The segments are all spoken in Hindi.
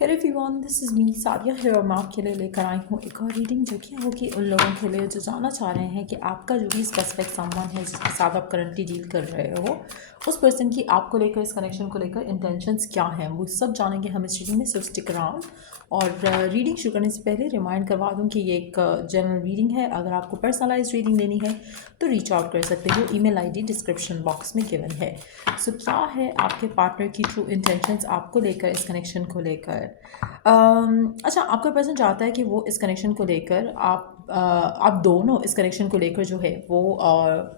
Hello everyone, this is me Sadia है और मैं आपके लिए लेकर आई हूँ एक और रीडिंग जो कि होगी उन लोगों के लिए जो जानना चाह रहे हैं कि आपका जो भी स्पेसिफिक समवन है जिसके साथ आप करंटली डील कर रहे हो उस पर्सन की आपको लेकर, इस कनेक्शन को लेकर इंटेंशंस क्या हैं, वो सब जानेंगे हम इस रीडिंग में। सिर्फ स्टिक अराउंड। और रीडिंग शुरू करने से पहले रिमाइंड करवा दूँ कि ये एक जनरल रीडिंग है। अगर आपको पर्सनलाइज रीडिंग लेनी है तो रीच आउट कर सकते हो। ईमेल आईडी डिस्क्रिप्शन बॉक्स में गिवन है। सो क्या है आपके पार्टनर की ट्रू इंटेंशंस आपको लेकर, इस कनेक्शन को लेकर। अच्छा, आपका पर्सन चाहता है कि वो इस कनेक्शन को लेकर आप दोनों इस कनेक्शन को लेकर जो है वो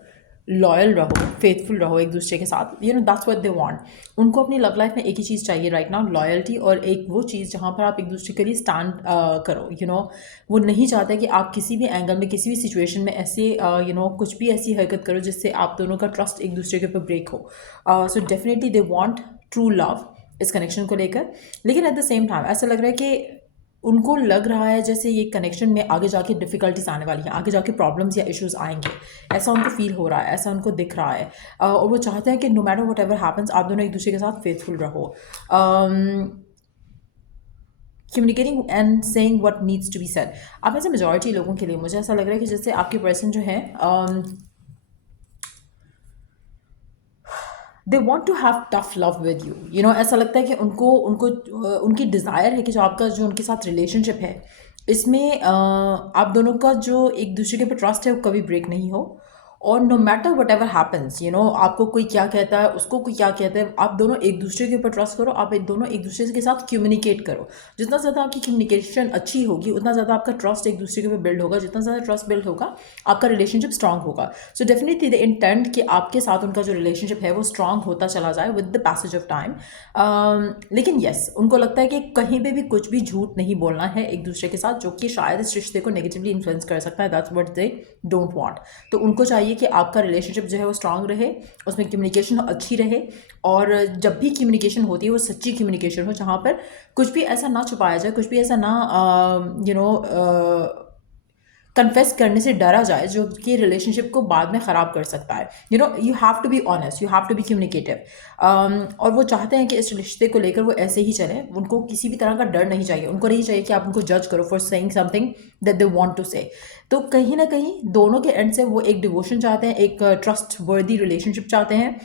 लॉयल रहो, फेथफुल रहो एक दूसरे के साथ। That's what they want. उनको अपनी लव लाइफ में एक ही चीज़ चाहिए राइट नाउ, लॉयल्टी, और एक वो चीज़ जहाँ पर आप एक दूसरे के लिए स्टैंड करो। वो नहीं चाहते कि आप किसी भी एंगल में, किसी भी सिचुएशन में ऐसे कुछ भी ऐसी हरकत करो जिससे आप दोनों का ट्रस्ट एक दूसरे के ऊपर ब्रेक हो। So definitely they want true love इस कनेक्शन को लेकर। लेकिन एट द सेम टाइम ऐसा लग रहा है कि उनको लग रहा है जैसे ये कनेक्शन में आगे जाके डिफ़िकल्टीज आने वाली हैं, आगे जाके प्रॉब्लम्स या इश्यूज आएंगे। ऐसा उनको फील हो रहा है, ऐसा उनको दिख रहा है। और वो चाहते हैं कि no matter what ever happens आप दोनों एक दूसरे के साथ फेथफुल रहो। Communicating and saying what needs to be said. अब ऐसे मेजॉरिटी लोगों के लिए मुझे ऐसा लग रहा है कि जैसे आपके पर्सन जो है they want to have tough love with you. ऐसा लगता है कि उनको उनको उनकी डिज़ायर है कि जो उनके साथ रिलेशनशिप है इसमें आप दोनों का जो एक दूसरे के ऊपर ट्रस्ट है वो कभी ब्रेक नहीं हो। और no matter what ever happens, आपको कोई क्या कहता है, उसको कोई क्या कहता है, आप दोनों एक दूसरे के ऊपर ट्रस्ट करो। आप दोनों एक दूसरे के साथ कम्युनिकेट करो। जितना ज़्यादा आपकी कम्युनिकेशन अच्छी होगी उतना ज़्यादा आपका ट्रस्ट एक दूसरे के ऊपर बिल्ड होगा। जितना ज़्यादा ट्रस्ट बिल्ड होगा आपका रिलेशनशिप स्ट्रांग होगा। सो डेफिनेटली द इंटेंट कि आपके साथ उनका जो रिलेशनशिप है वो स्ट्रांग होता चला जाए with the passage of time. लेकिन येस, उनको लगता है कि कहीं पे भी कुछ भी झूठ नहीं बोलना है एक दूसरे के साथ, जो कि शायद इस रिश्ते को नेगेटिवली इन्फ्लुएंस कर सकता है। That's what they don't want. तो उनको चाहिए कि आपका रिलेशनशिप जो है वो स्ट्रांग रहे, उसमें कम्युनिकेशन अच्छी रहे, और जब भी कम्युनिकेशन होती है वो सच्ची कम्युनिकेशन हो, जहाँ पर कुछ भी ऐसा ना छुपाया जाए, कुछ भी ऐसा ना कन्फेस करने से डरा जाए जो कि रिलेशनशिप को बाद में ख़राब कर सकता है। You have to be honest, you have to be communicative. और वो चाहते हैं कि इस रिश्ते को लेकर वो ऐसे ही चले। उनको किसी भी तरह का डर नहीं चाहिए। उनको नहीं चाहिए कि आप उनको जज करो for saying something that they want to say. तो कहीं ना कहीं दोनों के एंड से वो एक डिवोशन चाहते हैं, एक ट्रस्ट वर्दी रिलेशनशिप चाहते हैं।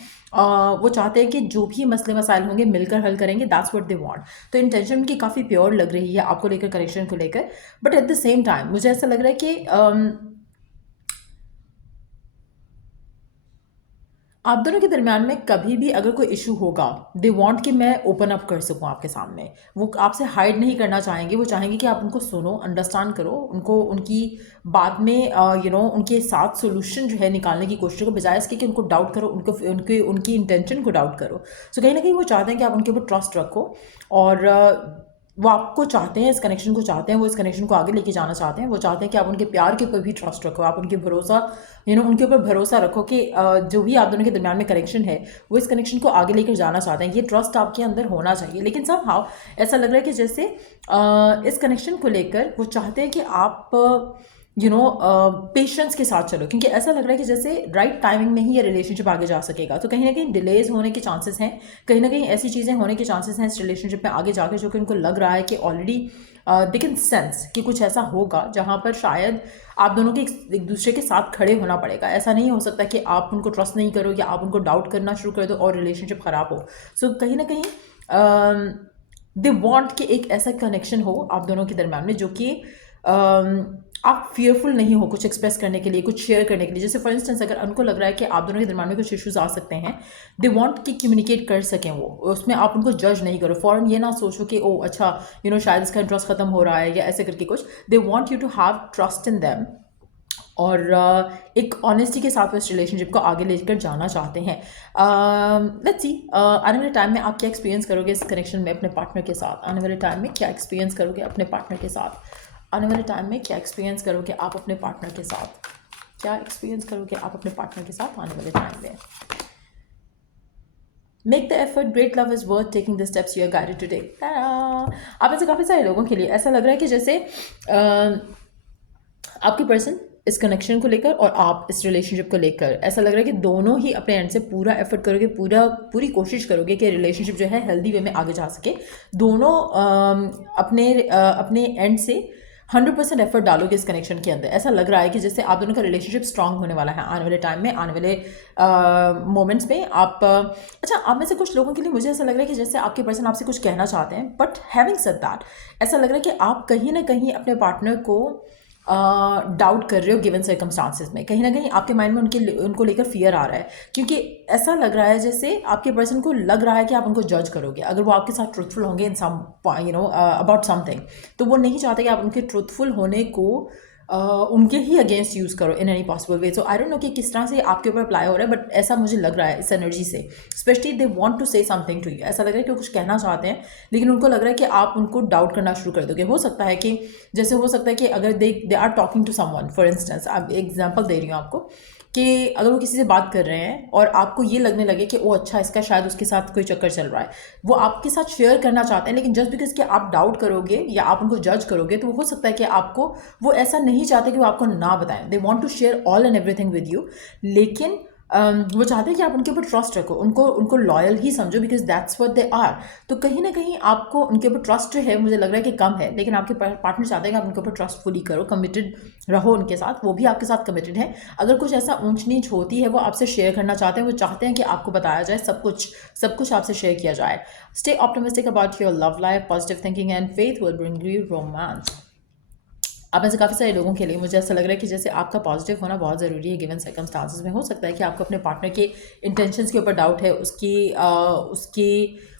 वो चाहते हैं कि जो भी मसले मसाइल होंगे मिलकर हल करेंगे। That's what they want. तो इंटेंशन उनकी काफ़ी प्योर लग रही है आपको लेकर, कनेक्शन को लेकर। But at the same time मुझे ऐसा लग रहा है कि आप दोनों के दरमियान में कभी भी अगर कोई इशू होगा, दे वांट कि मैं ओपन अप कर सकूं आपके सामने। वो आपसे हाइड नहीं करना चाहेंगे। वो चाहेंगे कि आप उनको सुनो, अंडरस्टैंड करो, उनको उनकी बात में उनके साथ सोल्यूशन जो है निकालने की कोशिश करो, बजाय इसके कि उनको डाउट करो, उनकी इंटेंशन को डाउट करो। सो कहीं ना कहीं वो चाहते हैं कि आप उनके ऊपर ट्रस्ट रखो, और वो आपको चाहते हैं, इस कनेक्शन को चाहते हैं, वो इस कनेक्शन को आगे लेके जाना चाहते हैं। वो चाहते हैं कि आप उनके प्यार के ऊपर भी ट्रस्ट रखो, आप उनके भरोसा उनके ऊपर भरोसा रखो कि जो भी आप दोनों के दरमियान में कनेक्शन है वो इस कनेक्शन को आगे लेकर जाना चाहते हैं। ये ट्रस्ट आपके अंदर होना चाहिए। लेकिन समहाउ ऐसा लग रहा है कि जैसे इस कनेक्शन को लेकर वो चाहते हैं कि आप पेशेंस के साथ चलो, क्योंकि ऐसा लग रहा है कि जैसे राइट टाइमिंग में ही ये रिलेशनशिप आगे जा सकेगा। तो कहीं ना कहीं डिलेज होने के चांसेस हैं, कहीं ना कहीं ऐसी चीज़ें होने के चांसेस हैं इस रिलेशनशिप में आगे जाकर, जो कि उनको लग रहा है कि ऑलरेडी दे कैन सेंस कि कुछ ऐसा होगा जहाँ पर शायद आप दोनों के एक दूसरे के साथ खड़े होना पड़ेगा। ऐसा नहीं हो सकता कि आप उनको ट्रस्ट नहीं करो या आप उनको डाउट करना शुरू कर दो और रिलेशनशिप ख़राब हो। सो कहीं ना कहीं दे वॉन्ट कि एक ऐसा कनेक्शन हो आप दोनों के दरम्यान में जो कि आप फियरफुल नहीं हो कुछ एक्सप्रेस करने के लिए, कुछ शेयर करने के लिए। जैसे फॉर इंस्टेंस अगर उनको लग रहा है कि आप दोनों के दरम्यान में कुछ इश्यूज आ सकते हैं, दे वांट कि कम्युनिकेट कर सकें वो, उसमें आप उनको जज नहीं करो। फ़ौरन ये ना सोचो कि ओ अच्छा शायद इसका इंटरेस्ट ख़त्म हो रहा है या ऐसे करके कुछ। They want you to have trust in them, और एक ऑनेस्टी के साथ इस रिलेशनशिप को आगे लेकर जाना चाहते हैं। लेट्स सी आने वाले टाइम में आप क्या एक्सपीरियंस करोगे इस कनेक्शन में अपने पार्टनर के साथ। आने वाले टाइम में क्या एक्सपीरियंस करोगे अपने पार्टनर के साथ। आने वाले टाइम में क्या एक्सपीरियंस करोगे आप अपने पार्टनर के साथ। क्या एक्सपीरियंस करोगे आप अपने पार्टनर के साथ आने वाले टाइम में। Make the effort, great love is worth taking the steps you are guided to take. आप ऐसे काफ़ी सारे लोगों के लिए ऐसा लग रहा है कि जैसे आपके पर्सन इस कनेक्शन को लेकर और आप इस रिलेशनशिप को लेकर। ऐसा लग रहा है कि दोनों ही अपने एंड से पूरा एफर्ट करोगे, पूरी कोशिश करोगे कि रिलेशनशिप जो है हेल्दी वे में आगे जा सके। दोनों अपने एंड से 100% एफर्ट डालोगे इस कनेक्शन के अंदर। ऐसा लग रहा है कि जैसे आप दोनों का रिलेशनशिप स्ट्रांग होने वाला है आने वाले टाइम में, आने वाले मोमेंट्स में। आप अच्छा, आप में से कुछ लोगों के लिए मुझे ऐसा लग रहा है कि जैसे आपके पर्सन आपसे कुछ कहना चाहते हैं, बट हैविंग सेड दैट, ऐसा लग रहा है कि आप कहीं ना कहीं अपने पार्टनर को डाउट कर रहे हो गिवन सर्कमस्टांसिस में। कहीं ना कहीं आपके माइंड में उनको लेकर फियर आ रहा है, क्योंकि ऐसा लग रहा है जैसे आपके पर्सन को लग रहा है कि आप उनको जज करोगे अगर वो आपके साथ ट्रुथफुल होंगे इन सम अबाउट समथिंग। तो वो नहीं चाहते कि आप उनके ट्रुथफुल होने को उनके ही अगेंस्ट यूज़ करो in any possible way. So I don't know कि किस तरह से आपके ऊपर अप्लाई हो रहा है, बट ऐसा मुझे लग रहा है इस एनर्जी से। Specially they want to say something to you. ऐसा लग रहा है कि वो कुछ कहना चाहते हैं, लेकिन उनको लग रहा है कि आप उनको डाउट करना शुरू कर दोगे। हो सकता है कि जैसे हो सकता है कि अगर they are talking to someone, for instance, अब एग्जाम्पल दे रही हूँ आपको, कि अगर वो किसी से बात कर रहे हैं और आपको ये लगने लगे कि ओ अच्छा, इसका शायद उसके साथ कोई चक्कर चल रहा है, वो आपके साथ शेयर करना चाहते हैं, लेकिन जस्ट बिकॉज कि आप डाउट करोगे या आप उनको जज करोगे, तो हो सकता है कि आपको वो ऐसा नहीं चाहते कि वो आपको ना बताएं। They want to share all and everything with you, लेकिन वो चाहते हैं कि आप उनके ऊपर ट्रस्ट रखो, उनको लॉयल ही समझो, because that's what they are. तो कहीं ना कहीं आपको उनके ऊपर ट्रस्ट जो है मुझे लग रहा है कि कम है, लेकिन आपके पार्टनर चाहते हैं कि आप उनके ऊपर ट्रस्टफुली करो, कमिटेड रहो उनके साथ, वो भी आपके साथ कमिटेड है। अगर कुछ ऐसा ऊंच नीच होती है वो आपसे शेयर करना चाहते हैं, वो चाहते हैं कि आपको बताया जाए, सब कुछ आपसे शेयर किया जाए। Stay optimistic about your love life, positive thinking and faith will bring you romance. आप में से काफ़ी सारे लोगों के लिए मुझे ऐसा लग रहा है कि जैसे आपका पॉजिटिव होना बहुत ज़रूरी है गिवन सर्कमस्टांसेस में। हो सकता है कि आपको अपने पार्टनर के इंटेंशंस के ऊपर डाउट है,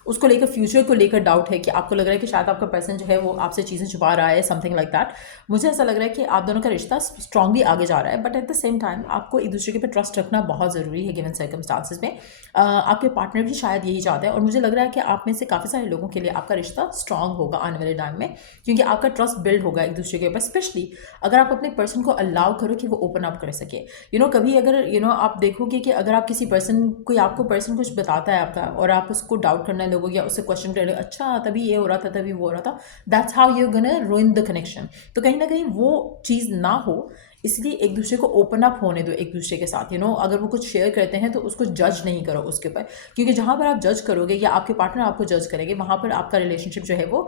उसको लेकर, फ्यूचर को लेकर डाउट है, कि आपको लग रहा है कि शायद आपका पर्सन जो है वो आपसे चीज़ें छुपा रहा है, समथिंग लाइक दैट। मुझे ऐसा लग रहा है कि आप दोनों का रिश्ता स्ट्रांगली आगे जा रहा है, but at the same time आपको एक दूसरे के ऊपर ट्रस्ट रखना बहुत ज़रूरी है गिवन सर्कमस्टांसेस में। आपके पार्टनर भी शायद यही चाहते हैं, और मुझे लग रहा है कि आप में से काफ़ी सारे लोगों के लिए आपका रिश्ता स्ट्रांग होगा आने वाले टाइम में, क्योंकि आपका ट्रस्ट बिल्ड होगा एक दूसरे के ऊपर। स्पेशली अगर आप अपने पर्सन को अलाउ करो कि वो ओपन अप कर सके। कभी अगर आप देखोगे कि अगर आप किसी कोई आपको पर्सन कुछ बताता है आपका, और आप उसको डाउट करने लगोगे या उससे क्वेश्चन कर, अच्छा तभी ये हो रहा था, तभी वो हो रहा था, that's how you gonna रूइन the connection. तो कहीं ना कहीं वो चीज़ ना हो, इसलिए एक दूसरे को ओपन अप होने दो एक दूसरे के साथ। अगर वो कुछ शेयर करते हैं तो उसको जज नहीं करो उसके ऊपर, क्योंकि जहाँ पर आप जज करोगे या आपके पार्टनर आपको जज करेंगे, वहाँ पर आपका रिलेशनशिप जो है वो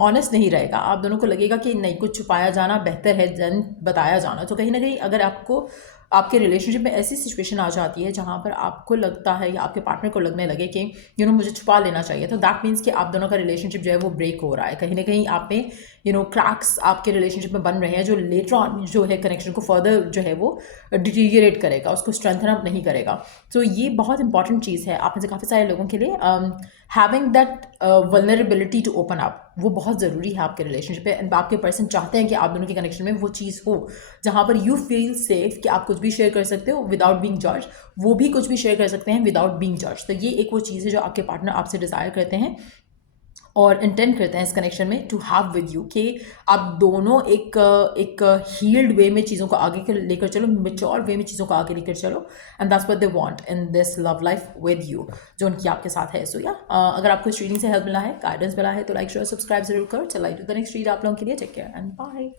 ऑनेस्ट नहीं रहेगा। आप दोनों को लगेगा कि नहीं, कुछ छुपाया जाना बेहतर है देन बताया जाना। तो कहीं ना कहीं अगर आपके रिलेशनशिप में ऐसी सिचुएशन आ जाती है जहाँ पर आपको लगता है या आपके पार्टनर को लगने लगे कि मुझे छुपा लेना चाहिए, तो दैट मीन्स कि आप दोनों का रिलेशनशिप जो है वो ब्रेक हो रहा है। कहीं ना कहीं आप में क्रैक्स आपके रिलेशनशिप में बन रहे हैं, जो लेटर ऑन जो है कनेक्शन को फर्दर जो है वो डिटीरियरेट करेगा, उसको स्ट्रेंथन अप नहीं करेगा। तो ये बहुत इंपॉर्टेंट चीज़ है आप में से काफ़ी सारे लोगों के लिए। Having that vulnerability to open up, वो बहुत ज़रूरी है आपके रिलेशनशिप में। आपके पर्सन चाहते हैं कि आप दोनों के कनेक्शन में वो चीज़ हो जहाँ पर यू फील सेफ कि आप कुछ भी शेयर कर सकते हो विदाउट बीइंग जज, वो भी कुछ भी शेयर कर सकते हैं विदाउट बीइंग जज। तो ये एक वो चीज़ है जो आपके पार्टनर आपसे डिज़ायर करते हैं और इंटेंट करते हैं इस कनेक्शन में टू हैव विद यू, कि आप दोनों एक हील्ड वे में चीज़ों को आगे लेकर चलो, मेच्योर वे में चीज़ों को आगे लेकर चलो, and that's what they want in this love life with you, जो उनकी आपके साथ है। सो या अगर आपको इस रीडिंग से हेल्प मिला है, गाइडेंस मिला है, तो लाइक शेयर सब्सक्राइब जरूर करो। चल, like to the next read आप लोगों के लिए। Take care and bye.